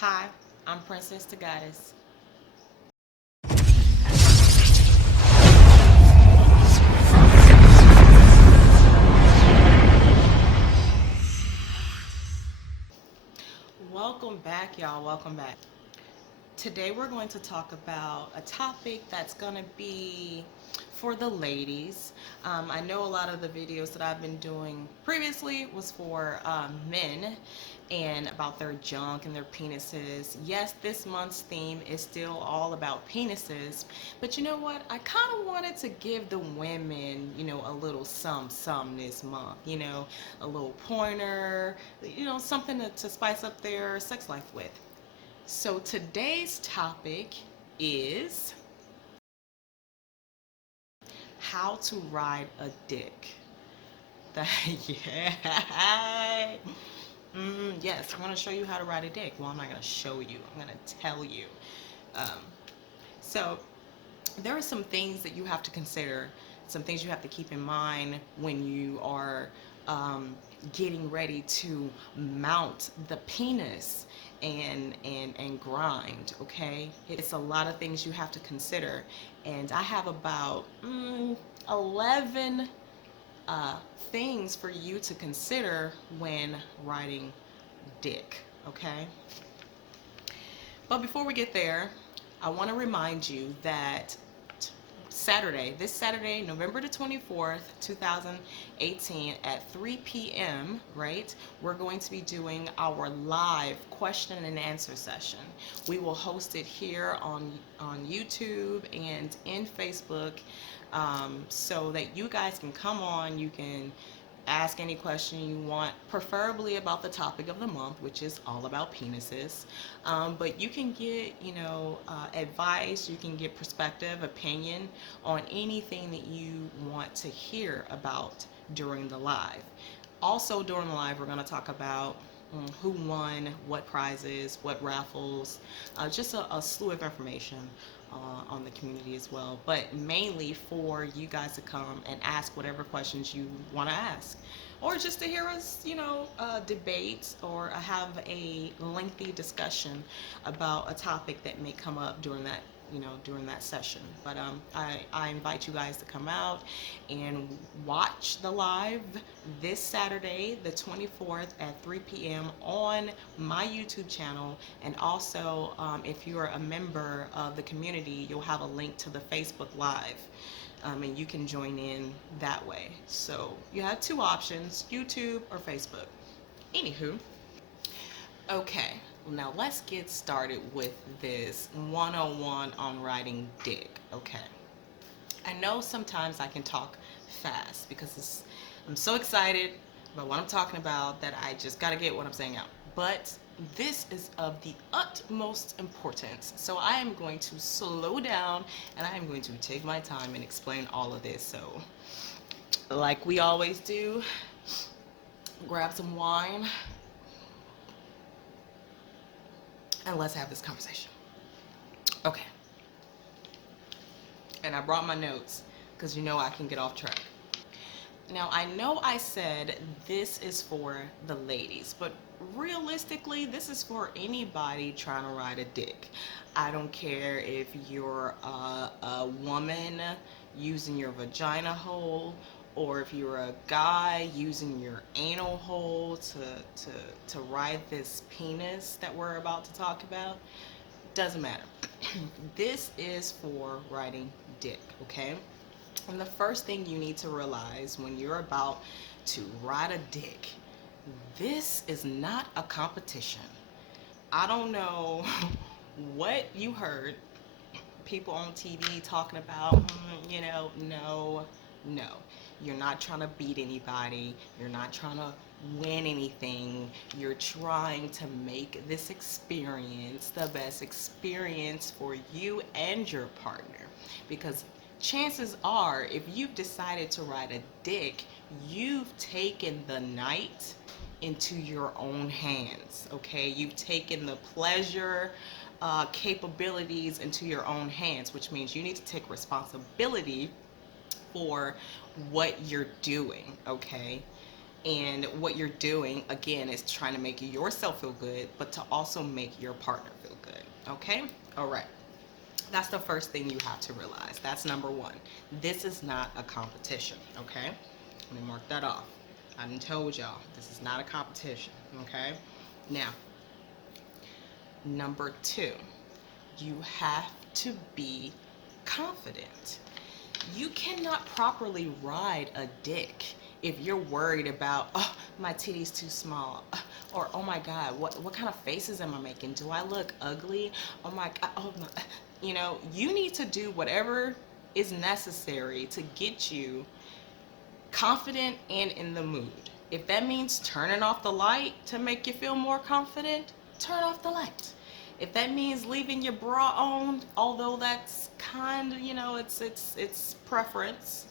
Hi, I'm Princess the Goddess. Welcome back, y'all. Welcome back. Today we're going to talk about a topic that's going to be for the ladies. I know a lot of the videos that I've been doing previously was for men and about their junk and their penises. Yes, this month's theme is still all about penises, but you know what? I kind of wanted to give the women, a little some this month, a little pointer, something to spice up their sex life with. So today's topic is how to ride a dick. Yeah. Yes, I'm going to show you how to ride a dick. Well, I'm not going to show you. I'm going to tell you. Um, so there are some things that you have to consider, some things you have to keep in mind when you are getting ready to mount the penis and grind. Okay, it's a lot of things you have to consider, and I have about 11 uh, things for you to consider when riding dick. Okay, but before we get there, I want to remind you that this Saturday, November the 24th, 2018 at 3 p.m., right? We're going to be doing our live question and answer session. We will host it here on YouTube and in Facebook, so that you guys can come on, you can ask any question you want, preferably about the topic of the month, which is all about penises. But you can get, advice, you can get perspective, opinion on anything that you want to hear about during the live. Also, during the live, we're going to talk about who won, what prizes, what raffles, just a slew of information on the community as well, but mainly for you guys to come and ask whatever questions you want to ask, or just to hear us, debate or have a lengthy discussion about a topic that may come up during that session. But I invite you guys to come out and watch the live this Saturday, the 24th at 3 p.m. on my YouTube channel. And also, if you're a member of the community, you'll have a link to the Facebook Live. And you can join in that way. So you have two options, YouTube or Facebook. Anywho, okay, now let's get started with this 101 on riding dick. Okay, I know sometimes I can talk fast because I'm so excited about what I'm talking about that I just got to get what I'm saying out. But this is of the utmost importance. So I am going to slow down and I am going to take my time and explain all of this. So, like we always do, grab some wine and let's have this conversation. Okay. And I brought my notes because I can get off track. Now, I know I said this is for the ladies, but realistically, this is for anybody trying to ride a dick. I don't care if you're a woman using your vagina hole, or if you're a guy using your anal hole to ride this penis that we're about to talk about. Doesn't matter. This is for riding dick, okay? And the first thing you need to realize when you're about to ride a dick, this is not a competition. I don't know what you heard people on TV talking about, no. You're not trying to beat anybody. You're not trying to win anything. You're trying to make this experience the best experience for you and your partner. Because chances are, if you've decided to ride a dick, you've taken the night into your own hands, okay? You've taken the pleasure capabilities into your own hands, which means you need to take responsibility for what you're doing, okay? And what you're doing, again, is trying to make yourself feel good, but to also make your partner feel good. Okay? All right. That's the first thing you have to realize. That's number one. This is not a competition. Okay? Let me mark that off. I done told y'all, this is not a competition. Okay? Now, number two, you have to be confident. You cannot properly ride a dick if you're worried about, oh, my titty's too small, or oh my God, what kind of faces am I making? Do I look ugly? Oh my God, oh my, you know, you need to do whatever is necessary to get you confident and in the mood. If that means turning off the light to make you feel more confident, turn off the light. If that means leaving your bra on, although that's kind of, you know, it's preference,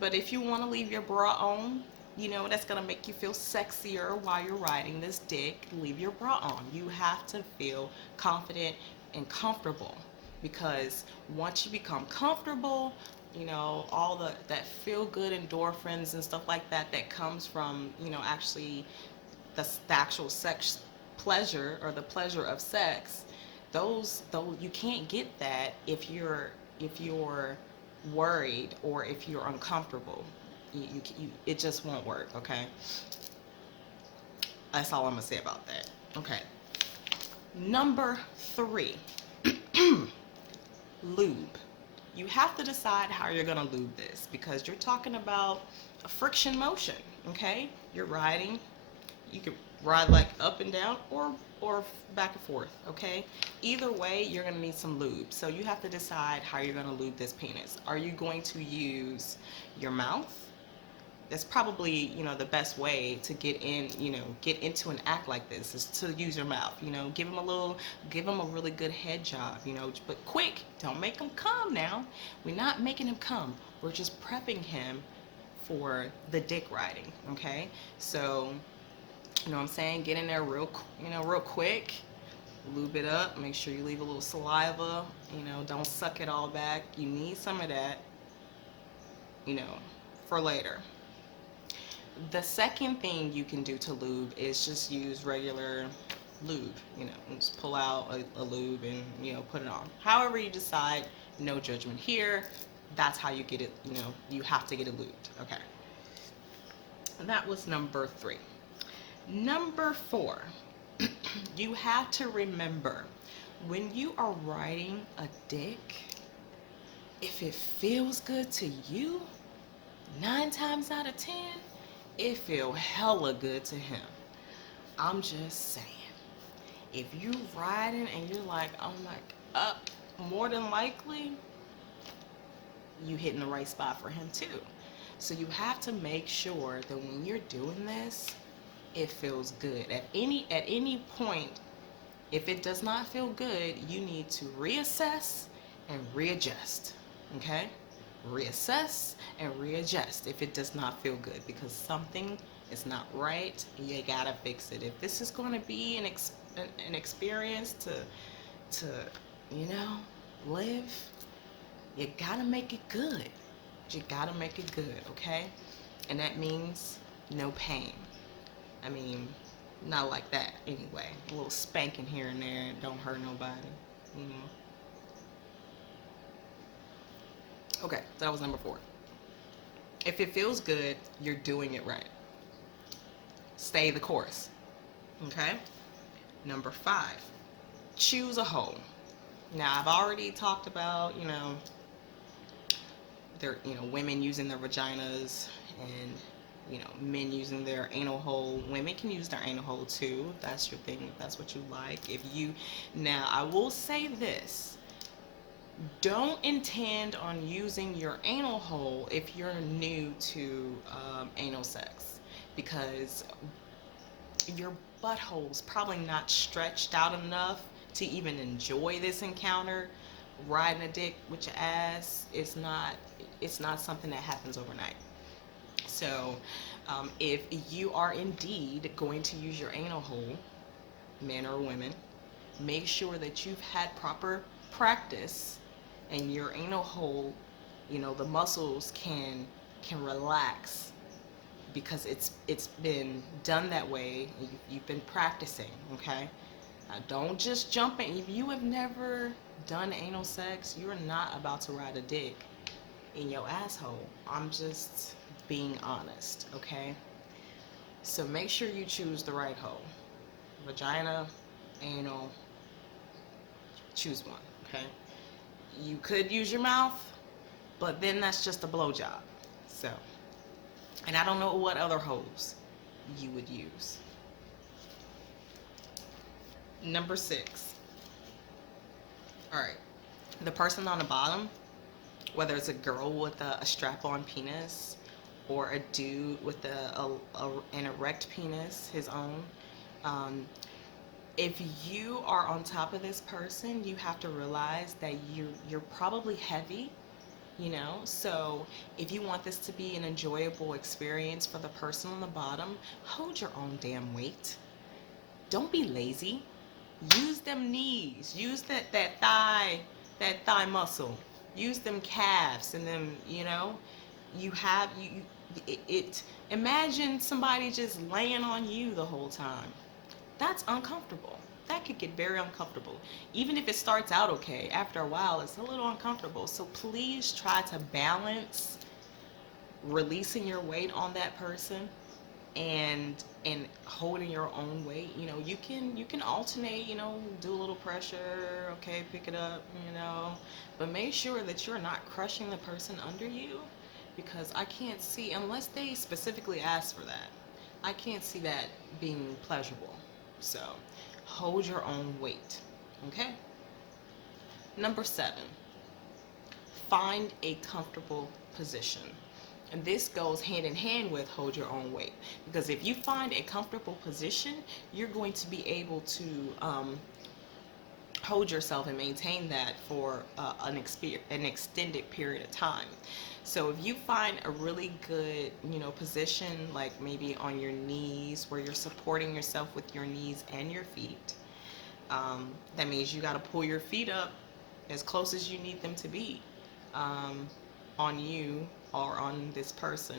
but if you want to leave your bra on, you know, that's going to make you feel sexier while you're riding this dick, leave your bra on. You have to feel confident and comfortable, because once you become comfortable, you know, all that feel good endorphins and stuff like that that comes from, you know, actually the actual sex pleasure, or the pleasure of sex, those, though, you can't get that if you're worried or if you're uncomfortable. It just won't work. Okay, that's all I'm gonna say about that. Okay, number three, lube. You have to decide how you're gonna lube this, because you're talking about a friction motion. Okay, you're riding, you can ride like up and down or back and forth. Okay, either way you're gonna need some lube. So you have to decide how you're gonna lube this penis. Are you going to use your mouth? That's probably, you know, the best way to get into an act like this, is to use your mouth. You know, give him a really good head job, you know, but quick. Don't make him come now. We're not making him come, we're just prepping him for the dick riding. Okay, so you know what I'm saying, get in there real quick, lube it up, make sure you leave a little saliva, you know, don't suck it all back. You need some of that, you know, for later. The second thing you can do to lube is just use regular lube, you know, just pull out a lube and, you know, put it on. However you decide, no judgment here. That's how you get it, you know, you have to get it lubed. Okay. And that was number three. Number four, you have to remember, when you are riding a dick, if it feels good to you, 9 times out of 10, it feel hella good to him. I'm just saying. If you riding and you're like, oh my, more than likely, you hitting the right spot for him too. So you have to make sure that when you're doing this, it feels good. At any point, if it does not feel good, you need to reassess and readjust. Okay? Reassess and readjust if it does not feel good, because something is not right. You gotta fix it. If this is going to be an experience to you know, live, you gotta make it good. You gotta make it good. Okay? And that means no pain. I mean, not like that anyway. A little spanking here and there don't hurt nobody, you know. Okay, that was number four. If it feels good, you're doing it right. Stay the course. Okay? Number five, choose a hole. Now, I've already talked about, you know, women using their vaginas, and you know, men using their anal hole. Women can use their anal hole too, if that's your thing, if that's what you like. Now, I will say this, don't intend on using your anal hole if you're new to anal sex, because your butthole's probably not stretched out enough to even enjoy this encounter. Riding a dick with your ass, it's not something that happens overnight. So if you are indeed going to use your anal hole, men or women, make sure that you've had proper practice and your anal hole, you know, the muscles can relax because it's been done that way. You've been practicing, okay? Don't just jump in. If you have never done anal sex, you're not about to ride a dick in your asshole. I'm just being honest, okay? So make sure you choose the right hole. Vagina, anal, choose one, okay? You could use your mouth, but then that's just a blowjob. So, and I don't know what other holes you would use. Number 6. All right. The person on the bottom, whether it's a girl with a strap-on penis or a dude with an erect penis, his own, if you are on top of this person, you have to realize that you're probably heavy, you know. So if you want this to be an enjoyable experience for the person on the bottom, hold your own damn weight. Don't be lazy. Use them knees. Use that thigh muscle. Use them calves and them, you know. You have it. Imagine somebody just laying on you the whole time. That's uncomfortable. That could get very uncomfortable. Even if it starts out okay, after a while it's a little uncomfortable. So please try to balance releasing your weight on that person and holding your own weight. You know, you can alternate, you know, do a little pressure, okay, pick it up, you know, but make sure that you're not crushing the person under you, because I can't see, unless they specifically ask for that, I can't see that being pleasurable. So hold your own weight, okay? Number 7, find a comfortable position. And this goes hand in hand with hold your own weight. Because if you find a comfortable position, you're going to be able to hold yourself and maintain that for an extended period of time. So if you find a really good, you know, position, like maybe on your knees, where you're supporting yourself with your knees and your feet, that means you got to pull your feet up as close as you need them to be on you or on this person,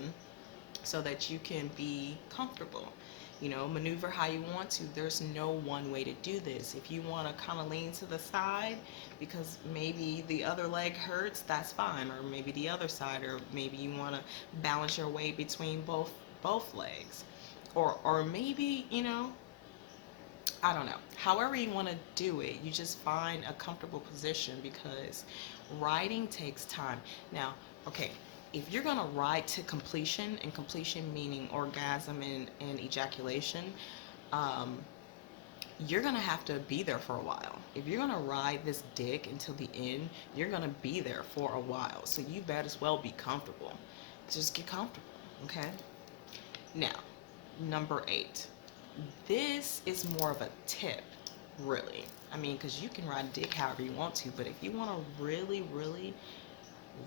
so that you can be comfortable. You know, maneuver how you want to. There's no one way to do this. If you want to kind of lean to the side because maybe the other leg hurts, that's fine. Or maybe the other side, or maybe you want to balance your weight between both legs. Or maybe, you know, I don't know. However you want to do it, you just find a comfortable position, because riding takes time. Now, okay, if you're going to ride to completion, and completion meaning orgasm and ejaculation, you're going to have to be there for a while. If you're going to ride this dick until the end, you're going to be there for a while. So you better as well be comfortable. Just get comfortable, okay? Now, number 8. This is more of a tip, really. I mean, because you can ride dick however you want to, but if you want to really, really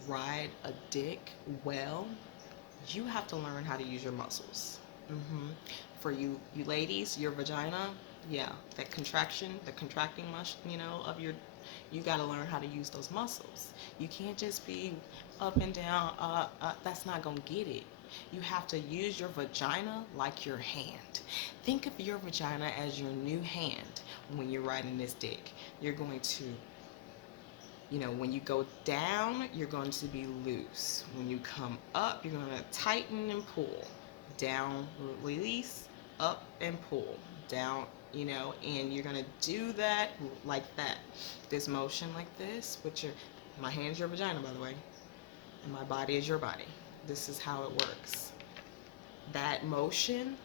ride a dick well, you have to learn how to use your muscles. For you ladies, your vagina, yeah, that contraction, the contracting muscle, you know, of your, you got to learn how to use those muscles. You can't just be up and down. That's not gonna get it. You have to use your vagina like your hand. Think of your vagina as your new hand when you're riding this dick. You're going to, you know, when you go down, you're going to be loose. When you come up, you're going to tighten and pull. Down, release, up and pull. Down, you know, and you're going to do that like that. This motion like this, with your, my hand's your vagina, by the way, and my body is your body. This is how it works. That motion,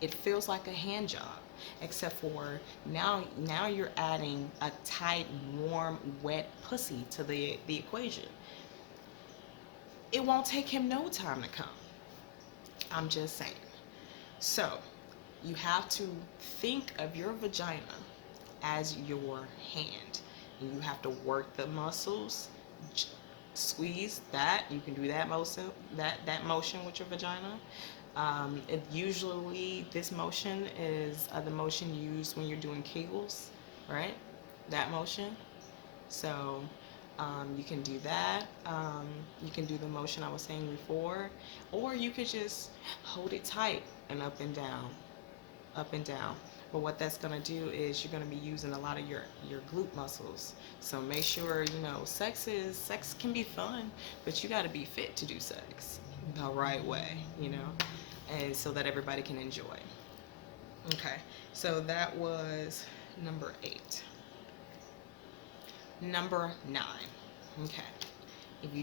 it feels like a hand job, except for now you're adding a tight, warm, wet pussy to the equation. It won't take him no time to come. I'm just saying. So you have to think of your vagina as your hand, and you have to work the muscles. Squeeze that. You can do that motion, that motion with your vagina. It usually, this motion is the motion used when you're doing Kegels, right? That motion. So You can do that. You can do the motion I was saying before, or you could just hold it tight and up and down, up and down. But what that's gonna do is you're gonna be using a lot of your glute muscles. So make sure sex can be fun, but you got to be fit to do sex the right way, and so that everybody can enjoy. Okay, so that was number 8. Number 9. Okay. If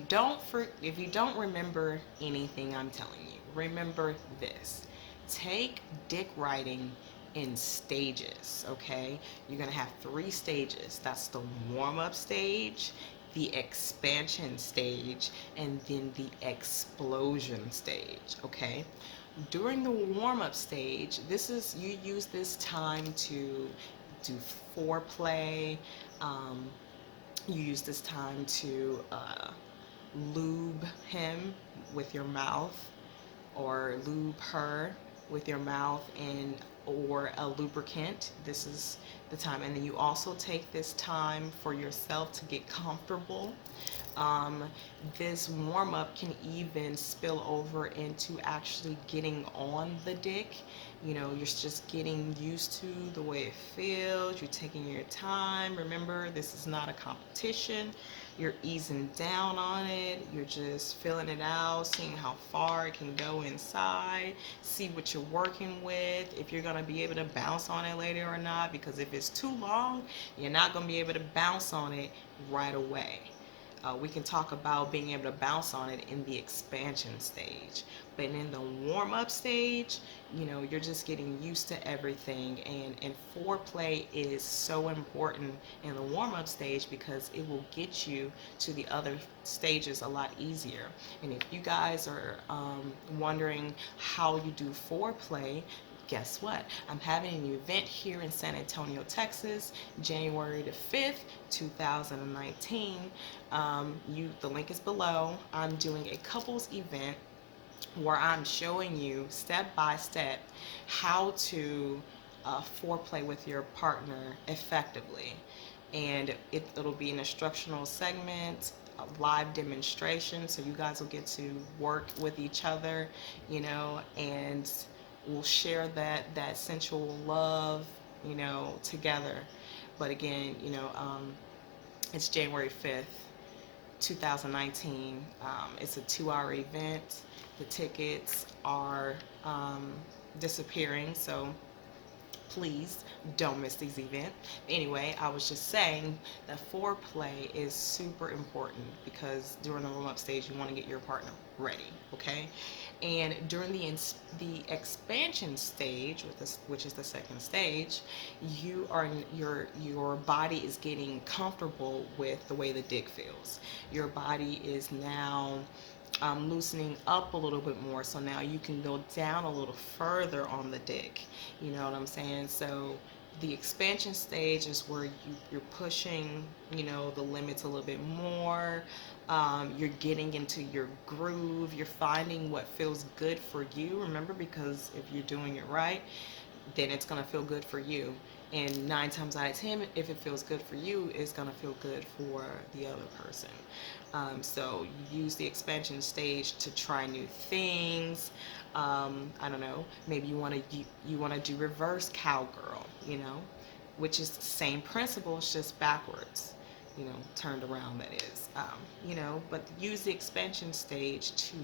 you don't remember anything I'm telling you, remember this. Take dick riding in stages, okay? You're going to have 3 stages. That's the warm-up stage, the expansion stage, and then the explosion stage, okay? During the warm-up stage, you use this time to do foreplay. You use this time to lube him with your mouth, or lube her with your mouth and or a lubricant. This is the time. And then you also take this time for yourself to get comfortable. This warm-up can even spill over into actually getting on the dick. You're just getting used to the way it feels. You're taking your time. Remember, this is not a competition. You're easing down on it. You're just feeling it out, seeing how far it can go inside, see what you're working with, if you're going to be able to bounce on it later or not, because if it's too long, you're not going to be able to bounce on it right away. We can talk about being able to bounce on it in the expansion stage. But in the warm-up stage, you're just getting used to everything. And foreplay is so important in the warm-up stage because it will get you to the other stages a lot easier. And if you guys are wondering how you do foreplay, guess what? I'm having an event here in San Antonio, Texas, January the 5th, 2019. The link is below. I'm doing a couples event where I'm showing you step by step how to foreplay with your partner effectively. And it'll be an instructional segment, a live demonstration, so you guys will get to work with each other, and we'll share that sensual love, together. But again, it's January 5th, 2019. It's a 2-hour event. The tickets are disappearing, so please don't miss these events. Anyway, I was just saying that foreplay is super important because during the warm-up stage, you want to get your partner ready, okay? And during the expansion stage, which is the second stage, your body is getting comfortable with the way the dick feels. Your body is now loosening up a little bit more, so now you can go down a little further on the dick. You know what I'm saying? So the expansion stage is where you're pushing, the limits a little bit more. You're getting into your groove. You're finding what feels good for you. Remember, because if you're doing it right, then it's going to feel good for you. And 9 times out of 10, if it feels good for you, it's going to feel good for the other person. So you use the expansion stage to try new things. I don't know. Maybe you want to do reverse cowgirl, which is the same principle, it's just backwards, turned around, that is. But use the expansion stage to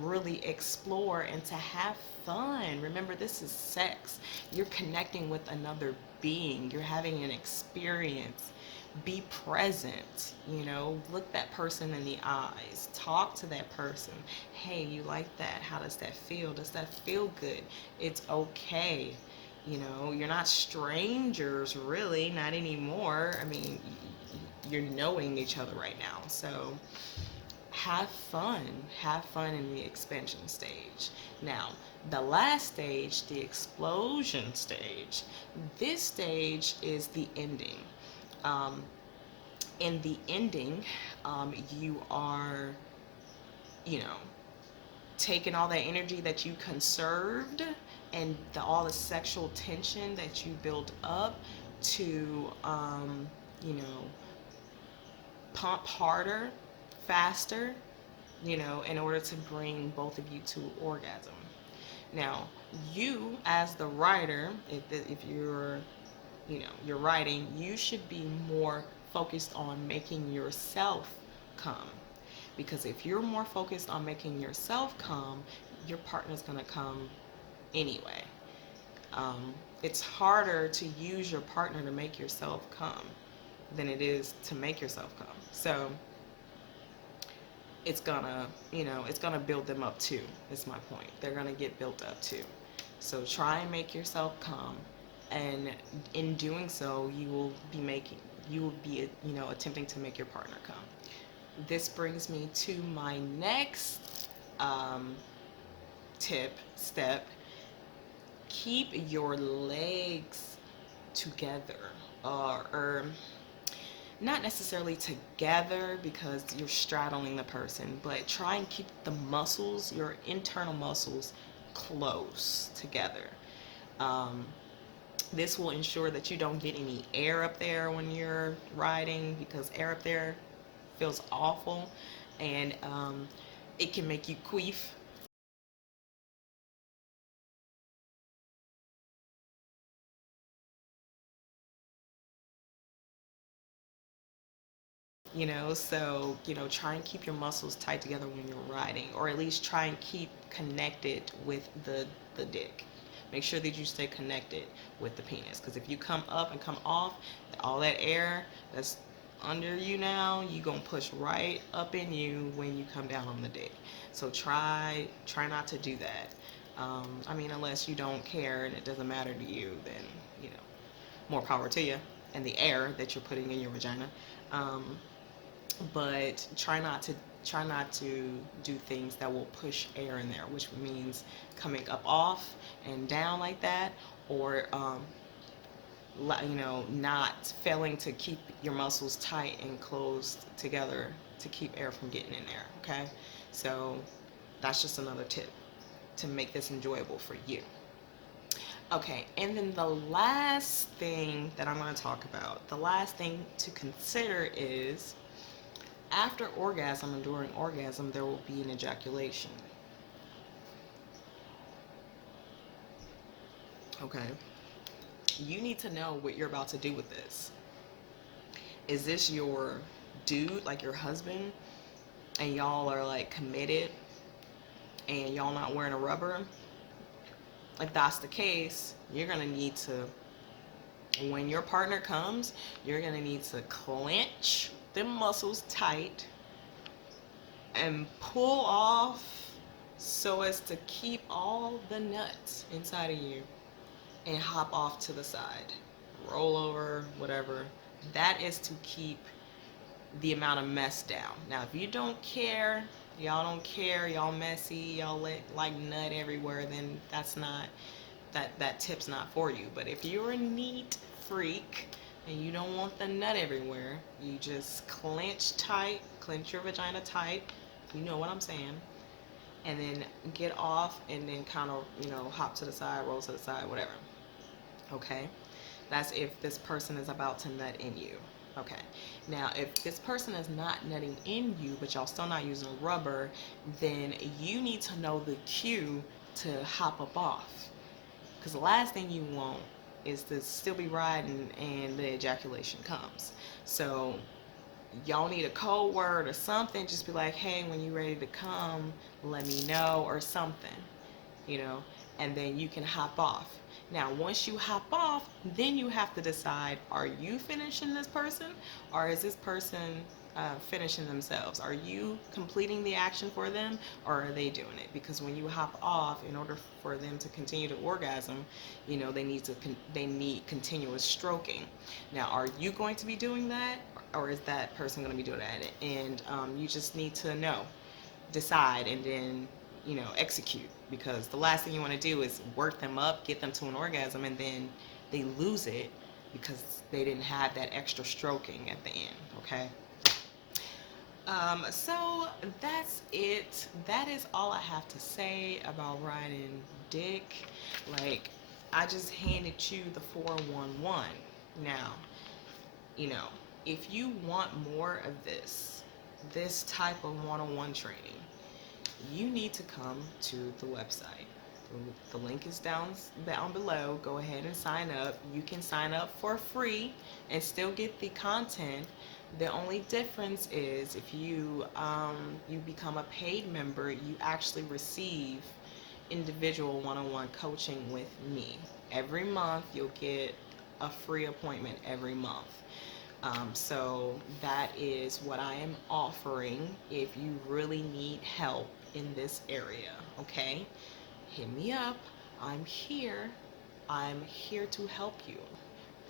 really explore and to have fun. Remember, this is sex. You're connecting with another being. You're having an experience. Be present, look that person in the eyes. Talk to that person. Hey, you like that? How does that feel? Does that feel good? It's okay. You're not strangers, really, not anymore. I mean, you're knowing each other right now. So have fun in the expansion stage. Now, the last stage, the explosion stage, this stage is the ending. In the ending, you are, taking all that energy that you conserved and all the sexual tension that you built up to, pump harder, faster, in order to bring both of you to orgasm. Now, you as the writer, if you're writing, you should be more focused on making yourself come. Because if you're more focused on making yourself come, your partner's gonna come anyway. It's harder to use your partner to make yourself come than it is to make yourself come. So it's gonna build them up too, is my point. They're gonna get built up too. So try and make yourself come, and in doing so, you will be attempting to make your partner come. This brings me to my next step. Keep your legs together, or not necessarily together because you're straddling the person, but try and keep the muscles, your internal muscles, close together. This will ensure that you don't get any air up there when you're riding, because air up there feels awful, and it can make you queef. So try and keep your muscles tight together when you're riding, or at least try and keep connected with the dick. Make sure that you stay connected with the penis, because if you come up and come off, all that air that's under you now, you gonna push right up in you when you come down on the dick. So try not to do that. Unless you don't care and it doesn't matter to you, then more power to you and the air that you're putting in your vagina. But try not to do things that will push air in there, which means coming up off and down like that, or not failing to keep your muscles tight and closed together to keep air from getting in there. Okay, so that's just another tip to make this enjoyable for you. Okay, and then the last thing that I'm going to talk about, the last thing to consider is, after orgasm and during orgasm, there will be an ejaculation. Okay, you need to know what you're about to do with this. Is this your dude, like your husband, and y'all are like committed and y'all not wearing a rubber? If that's the case, you're gonna need to, when your partner comes, you're gonna need to clench them muscles tight and pull off so as to keep all the nuts inside of you, and hop off to the side, roll over, whatever. That is to keep the amount of mess down. Now, if you don't care, y'all messy, y'all like nut everywhere, then that tip's not for you. But if you're a neat freak and you don't want the nut everywhere, you just clench your vagina tight, you know what I'm saying, and then get off, and then kind of hop to the side, roll to the side, whatever. Okay, that's if this person is about to nut in you. Okay, now if this person is not nutting in you, but y'all still not using a rubber, then you need to know the cue to hop up off, because the last thing you want is to still be riding and the ejaculation comes. So y'all need a code word or something. Just be like, hey, when you're ready to come, let me know, or something, and then you can hop off. Now, once you hop off, then you have to decide, are you finishing this person, or is this person finishing themselves? Are you completing the action for them, or are they doing it? Because when you hop off, in order for them to continue to orgasm, they need continuous stroking. Now, are you going to be doing that, or is that person going to be doing that? And you just need to decide, and then execute, because the last thing you want to do is work them up, get them to an orgasm, and then they lose it because they didn't have that extra stroking at the end. Okay, so that's it. That is all I have to say about riding dick. Like, I just handed you the 411. Now, if you want more of this type of one-on-one training, you need to come to the website. The link is down below. Go ahead and sign up. You can sign up for free and still get the content. The only difference is if you become a paid member, you actually receive individual one-on-one coaching with me. Every month you'll get a free appointment every month. So that is what I am offering if you really need help in this area, okay? Hit me up. I'm here. I'm here to help you.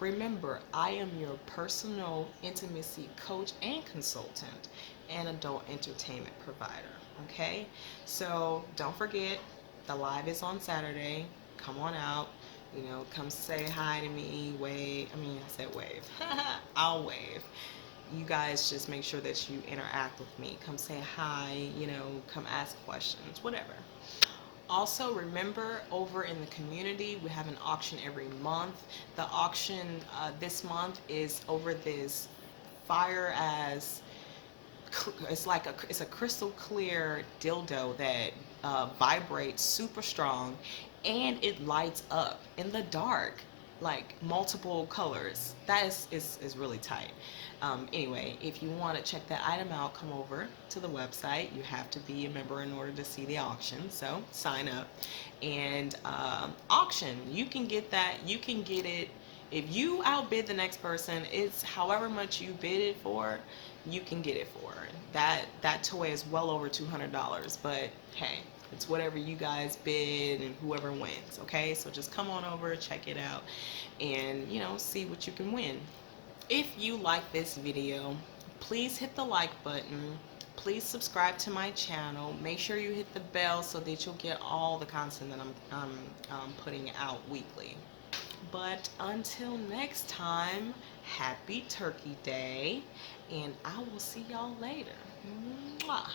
Remember, I am your personal intimacy coach and consultant and adult entertainment provider, okay? So don't forget, the live is on Saturday. Come on out. You know, come say hi to me, wave. I mean, I said wave. I'll wave. You guys just make sure that you interact with me. Come say hi, you know, come ask questions, whatever. Also, remember, over in the community, we have an auction every month. The auction this month is over this fire as it's a crystal clear dildo that vibrates super strong, and it lights up in the dark, like multiple colors. That is really tight. Anyway, if you want to check that item out, come over to the website. You have to be a member in order to see the auction, so sign up. And auction, you can get that. You can get it if you outbid the next person. It's however much you bid it for, you can get it for. That toy is well over $200, but hey, it's whatever you guys bid and whoever wins, okay? So just come on over, check it out, and you know, see what you can win. If you like this video, please hit the like button. Please subscribe to my channel. Make sure you hit the bell so that you'll get all the content that I'm putting out weekly. But until next time, happy Turkey Day, and I will see y'all later. Mwah.